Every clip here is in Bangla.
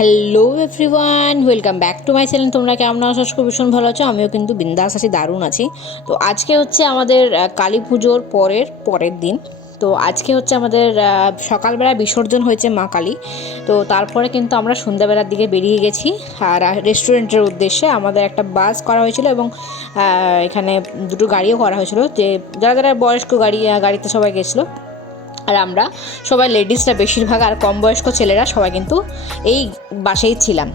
Hello everyone, welcome back to my channel. তোমরা কেমন আছো? আজকে ভীষণ ভালো আছো। আমিও কিন্তু বিন্দাস আছি, দারুণ আছি। তো আজকে হচ্ছে আমাদের কালী পুজোর পরের দিন। তো আজকে হচ্ছে আমাদের সকালবেলা বিসর্জন হয়েছে মা কালী। তো তারপরে কিন্তু আমরা সন্ধ্যাবেলার দিকে বেরিয়ে গেছি আর রেস্টুরেন্টের উদ্দেশ্যে। আমাদের একটা বাস করা হয়েছিল এবং এখানে দুটো গাড়িও করা হয়েছিল, যে যারা যারা বয়স্ক গাড়িতে সবাই গেছিলো। আর আমরা সবাই লেডিসরা বেশিরভাগ, আর কম বয়স্ক ছেলেরা সবাই কিন্তু এই বাসেই ছিলাম।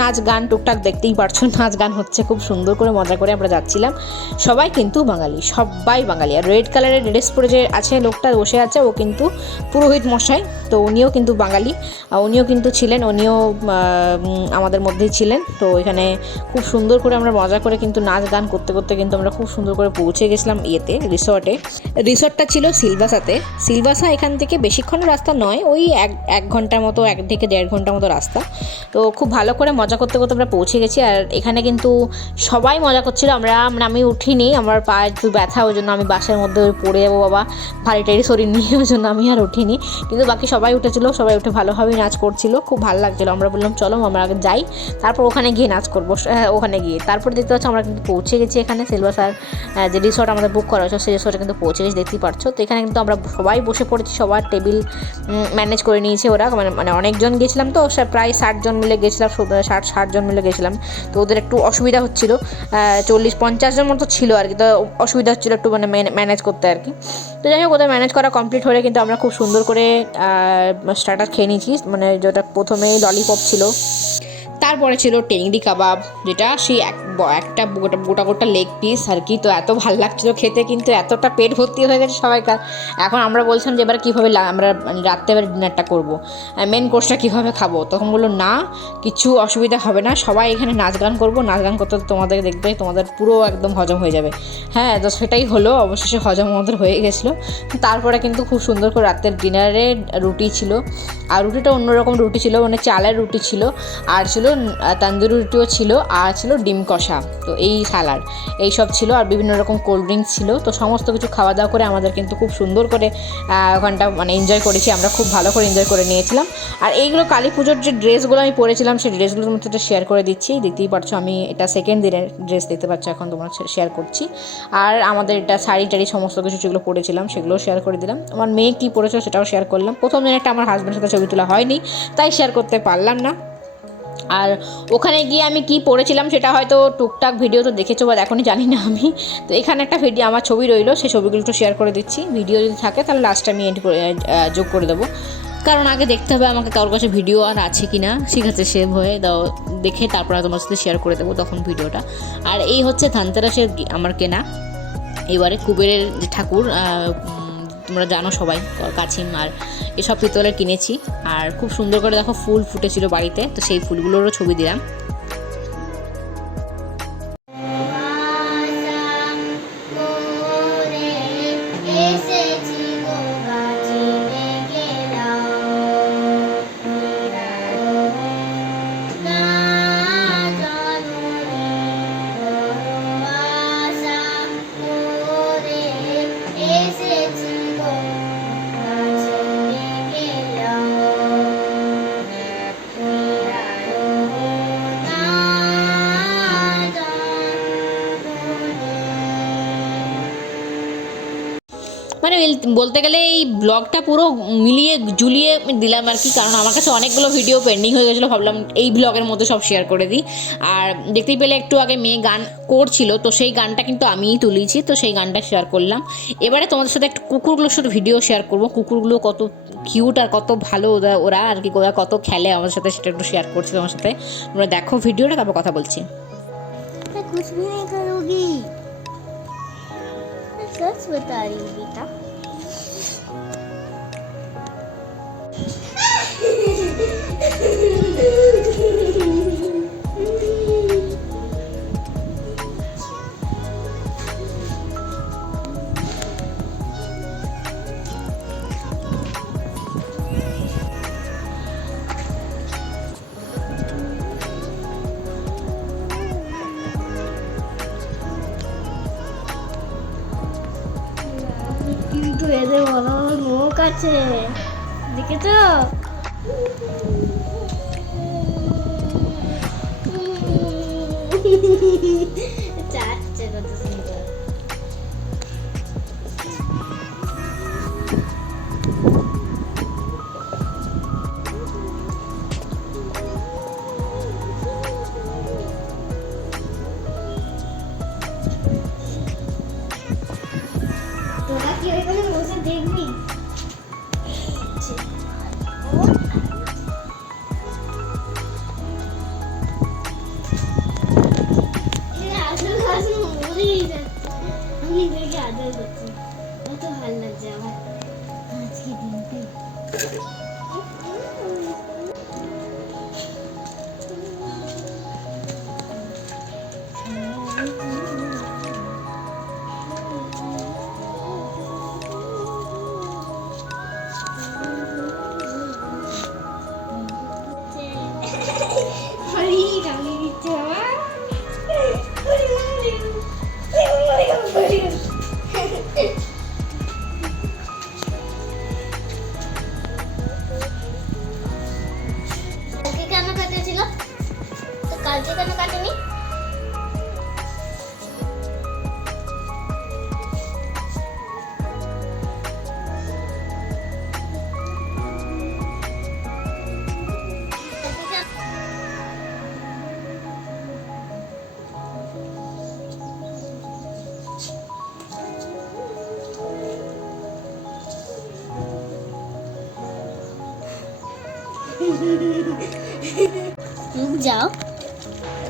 নাচ গান টুকটাক দেখতেই পারছো, নাচ গান হচ্ছে, খুব সুন্দর করে মজা করে আমরা যাচ্ছিলাম। সবাই কিন্তু বাঙালি, সবাই বাঙালি। আর রেড কালারের ড্রেস পরে যে আছে লোকটা বসে আছে, ও কিন্তু পুরোহিত মশাই। তো উনিও কিন্তু বাঙালি, উনিও কিন্তু ছিলেন, উনিও আমাদের মধ্যেই ছিলেন। তো এখানে খুব সুন্দর করে আমরা মজা করে কিন্তু নাচ গান করতে করতে কিন্তু আমরা খুব সুন্দর করে পৌঁছে গেছিলাম রিসর্টটা ছিল সিলভাসা। এখান থেকে বেশিক্ষণ রাস্তা নয়, ওই এক ঘন্টার মতো, 1 থেকে 1.5 ঘন্টার মতো রাস্তা। তো খুব ভালো করে মজা করতে করতে আমরা পৌঁছে গেছি। আর এখানে কিন্তু সবাই মজা করছিল। আমি উঠিনি, আমার পায়ে একটু ব্যথা, ওই জন্য আমি বাসের মধ্যে পড়ে যাবো বাবা, ভারী টারি শরীর নিয়ে, ওই জন্য আমি আর উঠিনি। কিন্তু বাকি সবাই উঠেছিল, সবাই উঠে ভালোভাবেই নাচ করছিল, খুব ভালো লাগছিলো। আমরা বললাম চলো আমরা আগে যাই, তারপর ওখানে গিয়ে নাচ করবো। ওখানে গিয়ে তারপর দেখতে পাচ্ছি আমরা কিন্তু পৌঁছে গেছি এখানে সিলভাসার যে রিসর্ট আমাদের বুক করা হয়েছে, সেই রিসর্টে কিন্তু পৌঁছে গেছি, দেখতেই পারছো। তো এখানে কিন্তু আমরা সবাই বসে পড়েছি, সবার টেবিল ম্যানেজ করে নিয়েছে ওরা। মানে অনেকজন গেছিলাম, তো প্রায় 60 জন মিলে গেছিলাম, 60 জন মিলে গেছিলাম। তো ওদের একটু অসুবিধা হচ্ছিলো, 40-50 জন মতো ছিল আর কি। তো অসুবিধা হচ্ছিলো একটু, মানে ম্যানেজ করতে আর কি। তো যাই হোক, ওদের ম্যানেজ করা কমপ্লিট হলে কিন্তু আমরা খুব সুন্দর করে স্টার্টার খেয়ে নিয়েছি। মানে যেটা প্রথমেই ললিপপ ছিল, তারপরে ছিল টেংরি কাবাব, যেটা সেই একটা গোটা লেগ পিস আর কি। তো এত ভালো লাগছিলো খেতে, কিন্তু এতটা পেট ভর্তি হয়ে গেছে সবাইকার। এখন আমরা বলছিলাম যে এবার কীভাবে আমরা রাত্রে এবার ডিনারটা করবো, মেন কোর্সটা কীভাবে খাবো। তখন বললো না, কিছু অসুবিধা হবে না, সবাই এখানে নাচ গান করবো, নাচ গান করতে তোমাদের দেখবে, তোমাদের পুরো একদম হজম হয়ে যাবে। হ্যাঁ, তো সেটাই হলো, অবশেষে হজম আমাদের হয়ে গেছিলো। তারপরে কিন্তু খুব সুন্দর করে রাতের ডিনারে রুটি ছিল, আর রুটিটা অন্যরকম রুটি ছিল, মানে চালের রুটি ছিল, আর ছিল তন্দুরি রুটিও ছিল, আর ছিল ডিম কষা, তো এই সালাড, এইসব ছিল, আর বিভিন্ন রকম কোল্ড ড্রিঙ্কস ছিল। তো সমস্ত কিছু খাওয়া দাওয়া করে আমাদের কিন্তু খুব সুন্দর করে ওখানটা মানে এনজয় করেছি, আমরা খুব ভালো করে এনজয় করে নিয়েছিলাম। আর এইগুলো কালী পুজোর যে ড্রেসগুলো আমি পরেছিলাম, সেই ড্রেসগুলোর মধ্যে শেয়ার করে দিচ্ছি, দেখতেই পারছো। আমি এটা সেকেন্ড দিনের ড্রেস, দেখতে পাচ্ছ এখন তোমরা, শেয়ার করছি। আর আমাদের এটা শাড়ি টাড়ি সমস্ত কিছু যেগুলো পরেছিলাম সেগুলোও শেয়ার করে দিলাম। আমার মেয়ে কী পরেছিল সেটাও শেয়ার করলাম। প্রথম দিনেরটা আমার হাজব্যান্ডের সাথে ছবি তোলা হয়নি, তাই শেয়ার করতে পারলাম না। আর ওখানে গিয়ে আমি কি পড়েছিলাম সেটা হয়তো টুকটাক ভিডিও তো দেখেছো বা এখনই জানি না আমি। তো এখানে একটা ভিডিও আমার ছবি রইলো, সেই ছবিগুলো একটু শেয়ার করে দিচ্ছি। ভিডিও যদি থাকে তাহলে লাস্টে আমি যোগ করে দেবো, কারণ আগে দেখতে হবে আমাকে কারোর কাছে ভিডিও আর আছে কি না। ঠিক আছে, সেভ হয়ে দাও, দেখে তারপর তোমার সাথে শেয়ার করে দেবো তখন ভিডিওটা। আর এই হচ্ছে ধানতেরাসের আমার কেনা এবারে কুবেরের যে ঠাকুর, তোমরা জানো সবাই, কাছিম আর এসব পিতলের কিনেছি। আর খুব সুন্দর করে দেখো ফুল ফুটেছিল বাড়িতে, তো সেই ফুলগুলোরও ছবি দিলাম। মানে বলতে গেলে এই ব্লগটা পুরো মিলিয়ে জুলিয়ে দিলাম আর কি, কারণ আমার কাছে অনেকগুলো ভিডিও পেন্ডিং হয়ে গেছিলো, ভাবলাম এই ব্লগের মধ্যে সব শেয়ার করে দিই। আর দেখতেই পেলে একটু আগে মেয়ে গান করছিল, তো সেই গানটা কিন্তু আমিই তুলিয়েছি, তো সেই গানটা শেয়ার করলাম। এবারে তোমাদের সাথে একটু কুকুরগুলোর সাথে ভিডিও শেয়ার করবো, কুকুরগুলো কত কিউট আর কত ভালো ওরা আর কি, ওরা কত খেলে আমার সাথে, সেটা একটু শেয়ার করছি তোমার সাথে। তোমরা দেখো ভিডিওটা, তারপর কথা বলছি। सच बता रही हूँ बेटा। কিন্তু এদের বড় মুখ আছে, দেখেছো? চাচ্ছে কত সুন্দর। তোরা কি ওইখানে বসে দেখবি? আমি দেখে আদর করছি, কত ভালো লাগছে আমার আজকে দিনটা। কেন কাটেছিল? তো কালকে কেন কাটেনি?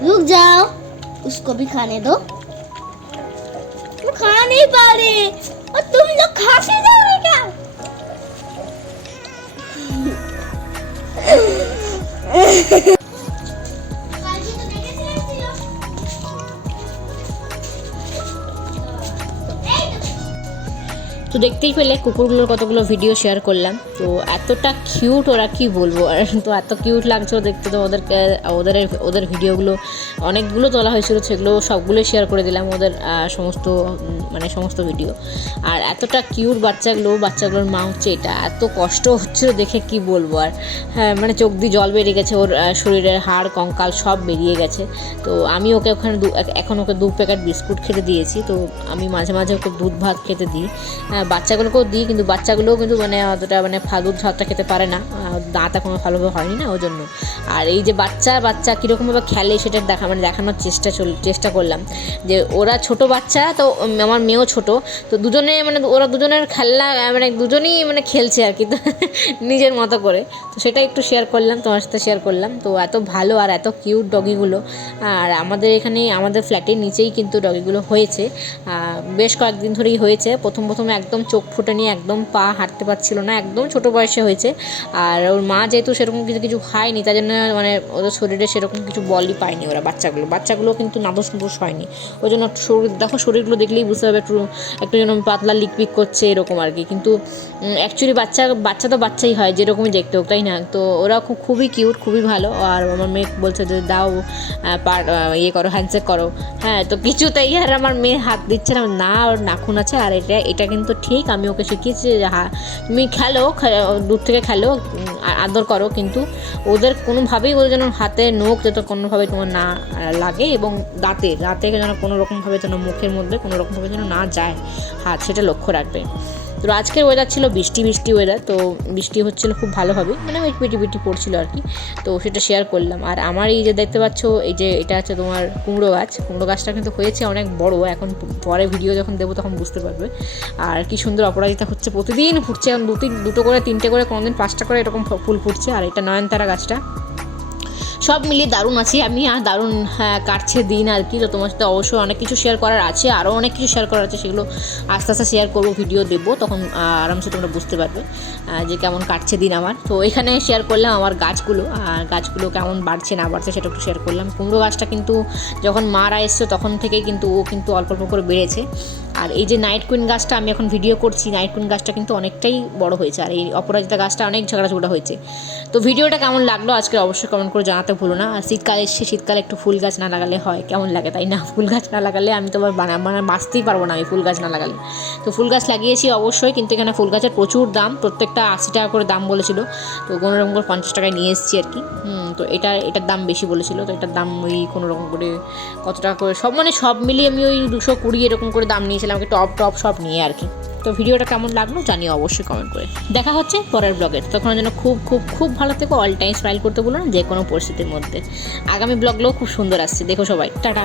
रुक जाओ, उसको भी खाने दो। वो खा नहीं पा रहे और तुम लोग खा के जाओगे क्या? তো দেখতেই পেলে কুকুরগুলোর কতগুলো ভিডিও শেয়ার করলাম। তো এতটা কিউট, ওরা কি বলবো আর, তো এত কিউট লাগছিল দেখতে। তো ওদের ভিডিওগুলো অনেকগুলো তোলা হয়েছিল, সেগুলো সবগুলো শেয়ার করে দিলাম, ওদের সমস্ত ভিডিও। আর এতটা কিউট বাচ্চাগুলোর মা হচ্ছে এটা, এত কষ্ট হচ্ছিল দেখে কি বলবো আর। হ্যাঁ, মানে চোখ দিয়ে জল বেরিয়ে গেছে, ওর শরীরের হাড় কঙ্কাল সব বেরিয়ে গেছে। তো আমি ওকে ওখানে এখন ওকে 2 প্যাকেট বিস্কুট খেতে দিয়েছি। তো আমি মাঝে মাঝে ওকে দুধ ভাত খেতে দিই, বাচ্চাগুলোকেও দিই, কিন্তু বাচ্চাগুলোও কিন্তু মানে অতটা মানে দুধ ভাতটা খেতে পারে না, দাঁত এখনও ভালোভাবে হয়নি না, ওই জন্য। আর এই যে বাচ্চা কীরকমভাবে খেলে সেটা দেখানোর চেষ্টা করলাম, যে ওরা ছোট বাচ্চা, তো আমার মেয়েও ছোট, তো দুজনে মানে ওরা দুজনের খেলনা মানে দুজনেই মানে খেলছে আর কি, তো নিজের মতো করে। তো সেটা একটু শেয়ার করলাম, তোমার সাথে শেয়ার করলাম। তো এত ভালো আর এত কিউট ডগিগুলো। আর আমাদের এখানে আমাদের ফ্ল্যাটের নিচেই কিন্তু ডগিগুলো হয়েছে, বেশ কয়েকদিন ধরেই হয়েছে। প্রথমে একদম চোখ ফুটে নিয়ে একদম পা হাঁটতে পারছিল না, একদম ছোটো বয়সে হয়েছে। আর ওর মা যেহেতু সেরকম কিছু খায়নি, তার জন্য মানে ওদের শরীরে সেরকম কিছু বলই পায়নি ওরা, বাচ্চাগুলো কিন্তু নাদুস হয়নি। ওই জন্য শরীরগুলো দেখলেই বুঝতে হবে একটু যেন পাতলা লিকপিক করছে এরকম আর কি। কিন্তু অ্যাকচুয়ালি বাচ্চা তো বাচ্চাই হয়, যেরকমই দেখতে হোক, তাই না? তো ওরা খুবই কিউট, খুবই ভালো। আর আমার মেয়ে বলছে যে দাও ইয়ে করো, হ্যান্ডশেক করো। হ্যাঁ, তো কিছুতেই আর আমার মেয়ে হাত দিচ্ছে না, ওর নাখুন আছে। আর এটা কিন্তু ঠিক, আমি ওকে শিখিয়েছি যে তুমি খেলো, দূর থেকে খেলো, আদর করো, কিন্তু ওদের কোনোভাবেই ওদের যেন হাতে নখ যাতে কোনোভাবে তোমার না লাগে, এবং দাঁতে যেন কোনোরকমভাবে যেন মুখের মধ্যে কোনোরকমভাবে যেন না যায় হাত, সেটা লক্ষ্য রাখবে। তো আজকের ওয়েদার ছিল বৃষ্টি ওয়েদার, তো বৃষ্টি হচ্ছিলো খুব ভালোভাবে, মানে বিটি পড়ছিল আর কি। তো সেটা শেয়ার করলাম। আর আমার এই যে দেখতে পাচ্ছ, এই যে এটা হচ্ছে তোমার কুমড়ো গাছটা কিন্তু হয়েছে অনেক বড়, এখন পরে ভিডিও যখন দেবো তখন বুঝতে পারবে। আর কি সুন্দর অপরাজিতা হচ্ছে, প্রতিদিন ফুটছে, এখন দুটো করে 3টে করে, কোনোদিন 5টা করে এরকম ফুল ফুটছে। আর এটা নয়নতারা গাছটা, সব মিলিয়ে দারুণ আছি আমি, আর দারুণ কাটছে দিন আর কি। তো তোমার সাথে অবশ্যই অনেক কিছু শেয়ার করার আছে, আরও অনেক কিছু শেয়ার করার আছে, সেগুলো আস্তে আস্তে শেয়ার করবো, ভিডিও দেবো, তখন আরামসে তোমরা বুঝতে পারবে যে কেমন কাটছে দিন আমার। তো এখানে শেয়ার করলাম আমার গাছগুলো কেমন বাড়ছে না বাড়ছে সেটা একটু শেয়ার করলাম। কুমড়ো গাছটা কিন্তু যখন মারা এসছে তখন থেকেই কিন্তু ও কিন্তু অল্প করে বেড়েছে। আর এই যে নাইট কুইন গাছটা আমি এখন ভিডিও করছি, নাইট কুইন গাছটা কিন্তু অনেকটাই বড় হয়েছে। আর এই অপরাজিতা গাছটা অনেক ঝগড়া হয়েছে। তো ভিডিওটা কেমন লাগলো আজকে অবশ্যই কমেন্ট করে জানাতে ভুলো না। আর শীতকাল এসছে, শীতকালে একটু ফুল গাছ না লাগালে হয়, কেমন লাগে তাই না? ফুল গাছ না লাগালে আমি তো মানে বাঁচতেই পারবো না আমি ফুল গাছ না লাগালে। তো ফুল গাছ লাগিয়েছি অবশ্যই, কিন্তু এখানে ফুল গাছের প্রচুর দাম, প্রত্যেকটা 80 টাকা করে দাম বলেছিল। তো কোনো রকম করে 50 টাকায় নিয়ে এসেছি আর কি। তো এটার দাম বেশি বলেছিল, তো এটার দাম ওই কোনো রকম করে কত টাকা করে সব, মানে সব মিলিয়ে আমি ওই 220 এরকম করে দাম নিয়েছিলাম, আমাকে টপ সব নিয়ে আর কি। তো ভিডিওটা কেমন লাগলো জানিও অবশ্যই কমেন্ট করে। দেখা হচ্ছে পরের ব্লগে, তখন যেন খুব খুব খুব ভালো থেকো, অল টাইম স্মাইল করতে বলো না যে কোনো পরিস্থিতির মধ্যে। আগামী ব্লগগুলোও খুব সুন্দর আসছে, দেখো সবাই, টাটা।